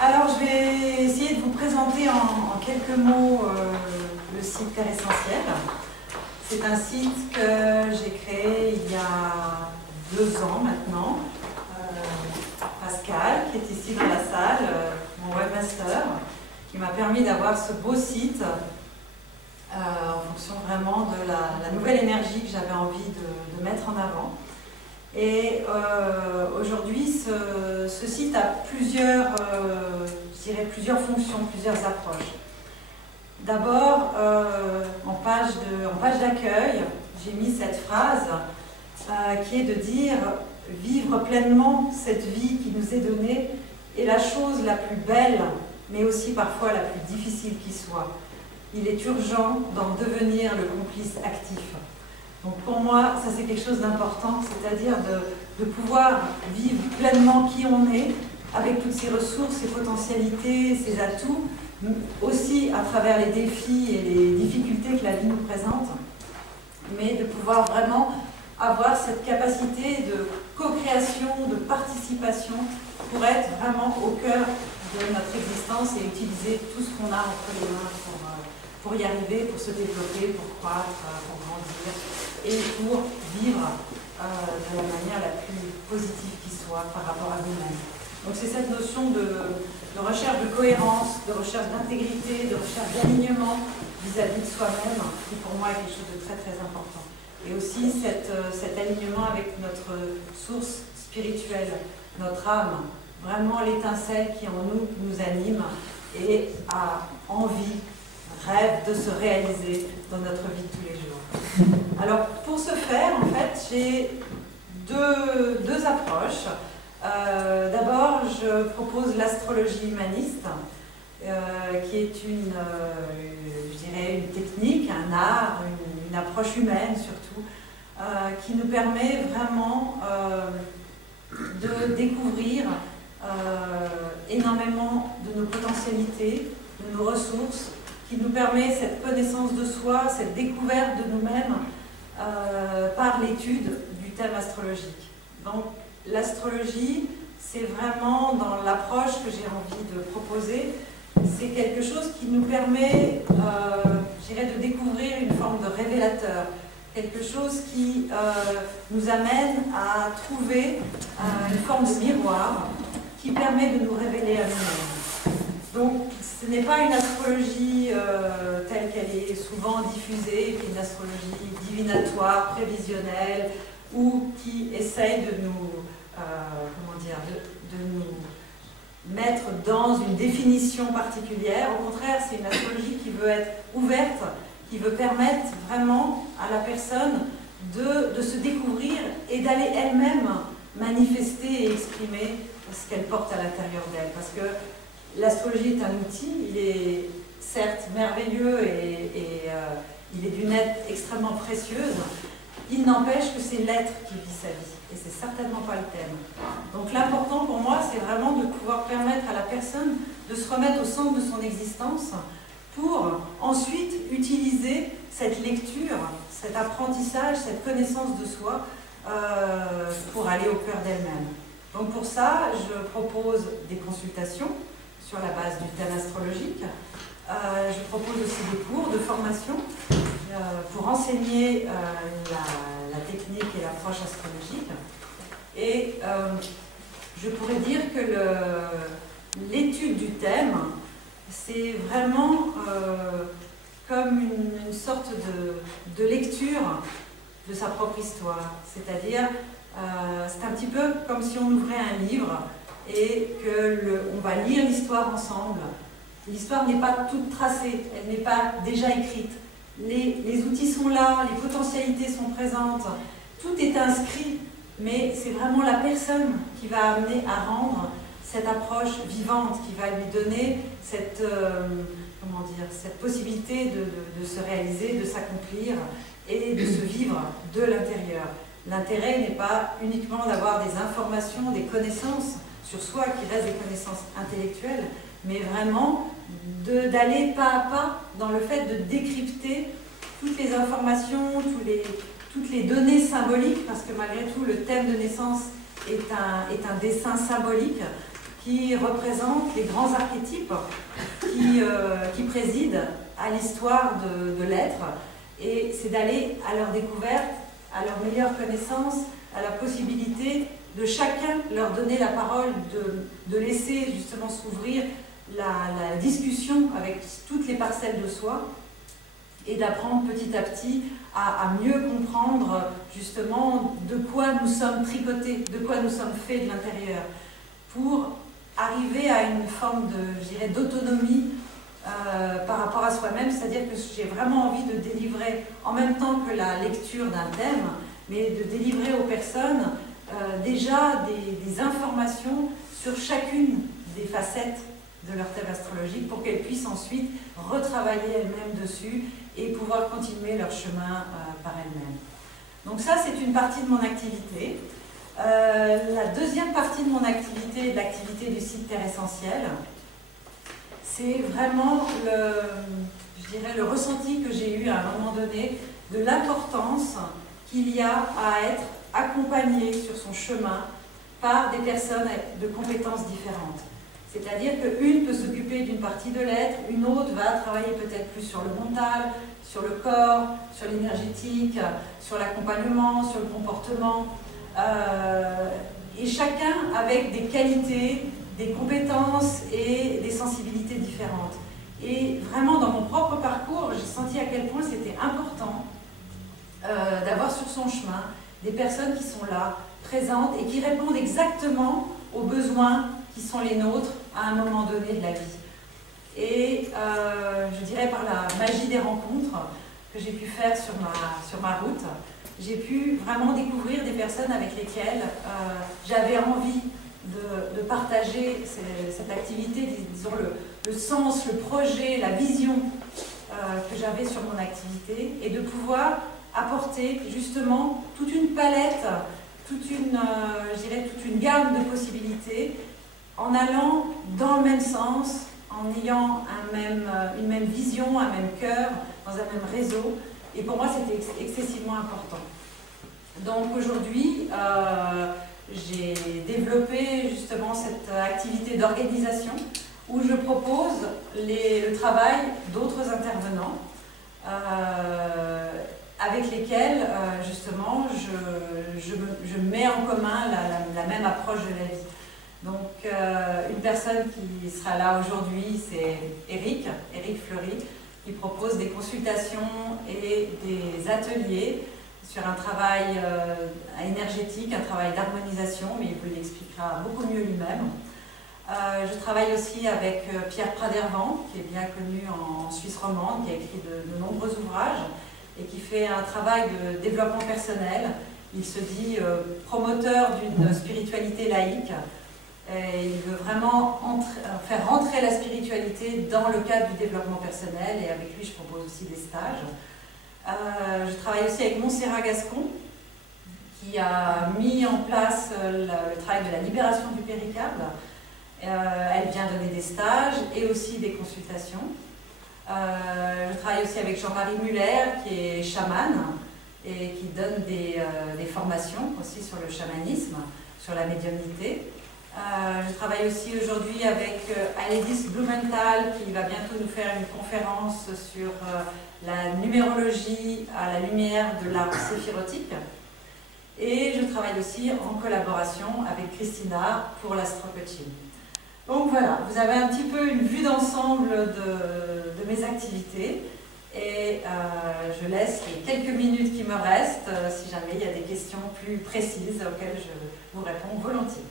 Alors, je vais essayer de vous présenter en quelques mots le site Terre Essentielle. C'est un site que j'ai créé il y a 2 ans maintenant. Pascal, qui est ici dans la salle, mon webmaster, qui m'a permis d'avoir ce beau site en fonction vraiment de la nouvelle énergie que j'avais envie de mettre en avant. Et aujourd'hui, ce site a plusieurs fonctions, plusieurs approches. D'abord, en page d'accueil, j'ai mis cette phrase qui est de dire « Vivre pleinement cette vie qui nous est donnée est la chose la plus belle, mais aussi parfois la plus difficile qui soit. Il est urgent d'en devenir le complice actif. » Donc pour moi, ça c'est quelque chose d'important, c'est-à-dire de pouvoir vivre pleinement qui on est, avec toutes ses ressources, ses potentialités, ses atouts, aussi à travers les défis et les difficultés que la vie nous présente, mais de pouvoir vraiment avoir cette capacité de co-création, de participation, pour être vraiment au cœur de notre existence et utiliser tout ce qu'on a entre les mains pour y arriver, pour se développer, pour croître, pour grandir et pour vivre de la manière la plus positive qui soit par rapport à nous-mêmes. Donc c'est cette notion de recherche de cohérence, de recherche d'intégrité, de recherche d'alignement vis-à-vis de soi-même qui pour moi est quelque chose de très très important. Et aussi cet alignement avec notre source spirituelle, notre âme, vraiment l'étincelle qui en nous anime et a envie, rêve de se réaliser dans notre vie de tous les jours. Alors pour ce faire, en fait, j'ai deux approches. D'abord, je propose l'astrologie humaniste, qui est je dirais une technique, un art, une approche humaine surtout, qui nous permet vraiment de découvrir énormément de nos potentialités, de nos ressources, qui nous permet cette connaissance de soi, cette découverte de nous-mêmes par l'étude du thème astrologique. Donc l'astrologie, c'est vraiment dans l'approche que j'ai envie de proposer, c'est quelque chose qui nous permet, je dirais, de découvrir une forme de révélateur, quelque chose qui nous amène à trouver une forme de miroir qui permet de nous révéler à nous-mêmes. Donc, ce n'est pas une astrologie telle qu'elle est souvent diffusée, une astrologie divinatoire, prévisionnelle, ou qui essaye de nous, de nous mettre dans une définition particulière. Au contraire, c'est une astrologie qui veut être ouverte, qui veut permettre vraiment à la personne de se découvrir et d'aller elle-même manifester et exprimer ce qu'elle porte à l'intérieur d'elle. Parce que l'astrologie est un outil, il est certes merveilleux et il est d'une aide extrêmement précieuse. Il n'empêche que c'est l'être qui vit sa vie, et c'est certainement pas le thème. Donc l'important pour moi, c'est vraiment de pouvoir permettre à la personne de se remettre au centre de son existence pour ensuite utiliser cette lecture, cet apprentissage, cette connaissance de soi pour aller au cœur d'elle-même. Donc pour ça, je propose des consultations sur la base du thème astrologique. Je propose aussi des cours de formation pour enseigner la technique et l'approche astrologique. Et je pourrais dire que l'étude du thème, c'est vraiment comme une sorte de lecture de sa propre histoire. C'est-à-dire, c'est un petit peu comme si on ouvrait un livre et qu'on va lire l'histoire ensemble. L'histoire n'est pas toute tracée, elle n'est pas déjà écrite. Les outils sont là, les potentialités sont présentes, tout est inscrit, mais c'est vraiment la personne qui va amener à rendre cette approche vivante, qui va lui donner cette possibilité de se réaliser, de s'accomplir et de se vivre de l'intérieur. L'intérêt n'est pas uniquement d'avoir des informations, des connaissances sur soi qui restent des connaissances intellectuelles, mais vraiment d'aller pas à pas dans le fait de décrypter toutes les informations, toutes les données symboliques, parce que malgré tout, le thème de naissance est un dessin symbolique qui représentent les grands archétypes qui président à l'histoire de l'être. Et c'est d'aller à leur découverte, à leur meilleure connaissance, à la possibilité de chacun leur donner la parole, de laisser justement s'ouvrir la discussion avec toutes les parcelles de soi et d'apprendre petit à petit à mieux comprendre justement de quoi nous sommes tricotés, de quoi nous sommes faits de l'intérieur, pour arriver à une forme de, je dirais, d'autonomie par rapport à soi-même, c'est-à-dire que j'ai vraiment envie de délivrer, en même temps que la lecture d'un thème, mais de délivrer aux personnes déjà des informations sur chacune des facettes de leur thème astrologique pour qu'elles puissent ensuite retravailler elles-mêmes dessus et pouvoir continuer leur chemin par elles-mêmes. Donc ça, c'est une partie de mon activité. La deuxième partie de mon activité, de l'activité du site Terre Essentielle, c'est vraiment je dirais, le ressenti que j'ai eu à un moment donné de l'importance qu'il y a à être accompagné sur son chemin par des personnes de compétences différentes. C'est-à-dire qu'une peut s'occuper d'une partie de l'être, une autre va travailler peut-être plus sur le mental, sur le corps, sur l'énergétique, sur l'accompagnement, sur le comportement. Et chacun avec des qualités, des compétences et des sensibilités différentes. Et vraiment, dans mon propre parcours, j'ai senti à quel point c'était important d'avoir sur son chemin des personnes qui sont là, présentes et qui répondent exactement aux besoins qui sont les nôtres à un moment donné de la vie. Et je dirais par la magie des rencontres que j'ai pu faire sur ma route, j'ai pu vraiment découvrir des personnes avec lesquelles j'avais envie de partager cette activité, disons le sens, le projet, la vision que j'avais sur mon activité, et de pouvoir apporter justement toute une palette, toute une gamme de possibilités en allant dans le même sens, en ayant une même vision, un même cœur, dans un même réseau. Et pour moi, c'était excessivement important. Donc aujourd'hui, j'ai développé justement cette activité d'organisation où je propose le travail d'autres intervenants avec lesquels justement je mets en commun la même approche de la vie. Donc une personne qui sera là aujourd'hui, c'est Eric Fleury, qui propose des consultations et des ateliers sur un travail énergétique, un travail d'harmonisation, mais il vous l'expliquera beaucoup mieux lui-même. Je travaille aussi avec Pierre Pradervan, qui est bien connu en Suisse romande, qui a écrit de nombreux ouvrages et qui fait un travail de développement personnel. Il se dit promoteur d'une spiritualité laïque. Et il veut vraiment faire rentrer la spiritualité dans le cadre du développement personnel, et avec lui je propose aussi des stages. Je travaille aussi avec Montserrat Gascon, qui a mis en place le travail de la libération du péricarde. Elle vient donner des stages et aussi des consultations. Je travaille aussi avec Jean-Marie Muller, qui est chaman et qui donne des formations aussi sur le chamanisme, sur la médiumnité. Je travaille aussi aujourd'hui avec Aledis Blumenthal, qui va bientôt nous faire une conférence sur la numérologie à la lumière de l'art séphirotique. Et je travaille aussi en collaboration avec Christina pour l'astro-coaching. Donc voilà, vous avez un petit peu une vue d'ensemble de mes activités. Et je laisse les quelques minutes qui me restent, si jamais il y a des questions plus précises auxquelles je vous réponds volontiers.